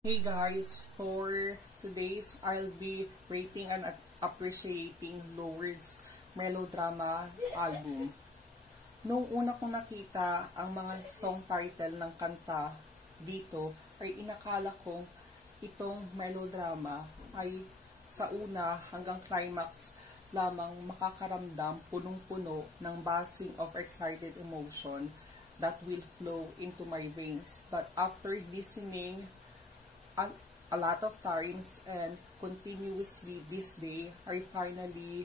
Hey guys, for today's I'll be rating and appreciating Lourdes Melodrama album. Nung una kong nakita ang mga song title ng kanta dito ay inakala kong itong melodrama ay sa una hanggang climax lamang makakaramdam punong-puno ng buzzing of excited emotion that will flow into my veins. But after listening a lot of times and continuously this day, I finally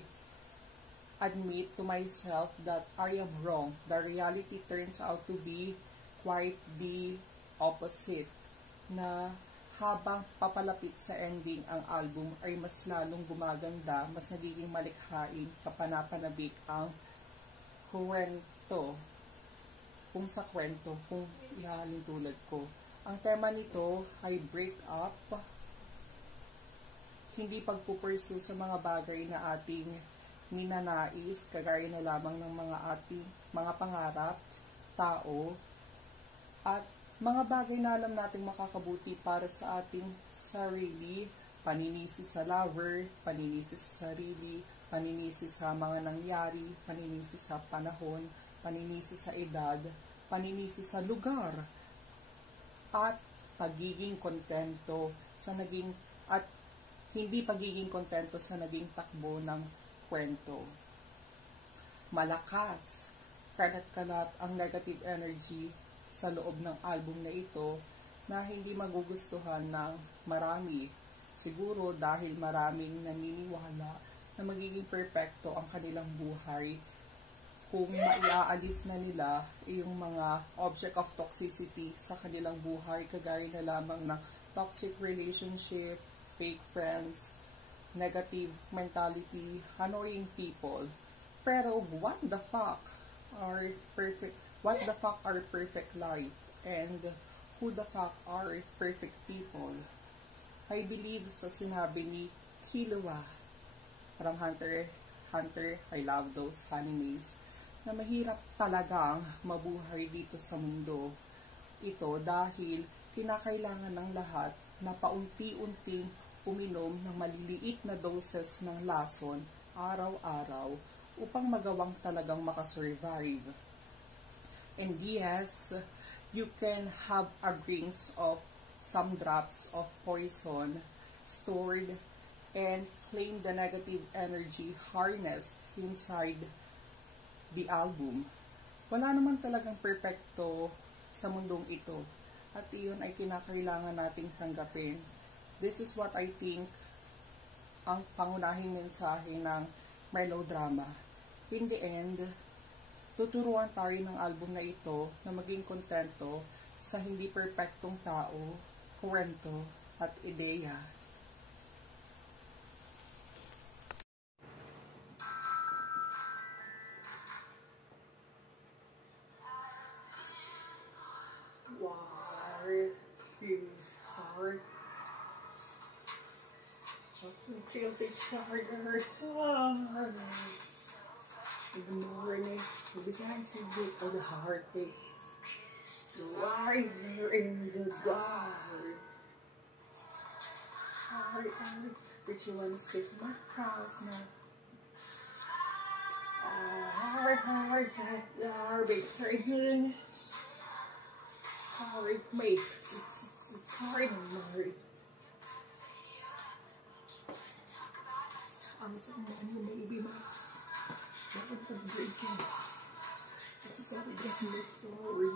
admit to myself that I am wrong. The reality turns out to be quite the opposite, na habang papalapit sa ending ang album ay mas lalong gumaganda, mas nagiging malikhain, kapanapanabik ang kwento. Kung sa kwento, kung ihalin tulad ko. Ang tema nito ay break up, hindi pagpupursue sa mga bagay na ating ninanais, kagaya na lamang ng mga pangarap, tao, at mga bagay na alam nating makakabuti para sa ating sarili, paninisi sa lover, paninisi sa sarili, paninisi sa mga nangyari, paninisi sa panahon, paninisi sa edad, paninisi sa lugar, at pagiging kontento sa naging at hindi pagiging kontento sa naging takbo ng kwento. Malakas, kalat-kalat ang negative energy sa loob ng album na ito na hindi magugustuhan ng marami. Siguro dahil maraming naniniwala na magiging perpekto ang kanilang buhay kung maiaalis na nila yung mga object of toxicity sa kanilang buhay, kagaya na lamang ng toxic relationship, fake friends, negative mentality, annoying people. Pero what the fuck are perfect life, and who the fuck are perfect people? I believe sa sinabi ni Killua from Hunter x I love those animes, na mahirap talagang mabuhay dito sa mundo ito dahil kinakailangan ng lahat na paunti-unting uminom ng maliliit na doses ng lason araw-araw upang magawang talagang makasurvive. And yes, you can have a drinks of some drops of poison stored and claim the negative energy harnessed inside the album. Wala naman talagang perpekto sa mundong ito, at iyon ay kinakailangan nating tanggapin. This is what I think ang pangunahing mensahe ng melodrama. In the end, tuturuan tayo ng album na ito na maging kontento sa hindi perpektong tao, kwento, at ideya. War is hard. Feel this harder. In the morning, it begins to beat of the heartbeat. The wire in the guard. Hard, but you want to speak my cross now. Hard, betraying. Hard, mate. It's hard, Mary. I'm so maybe my breaking. This is all we get in this story.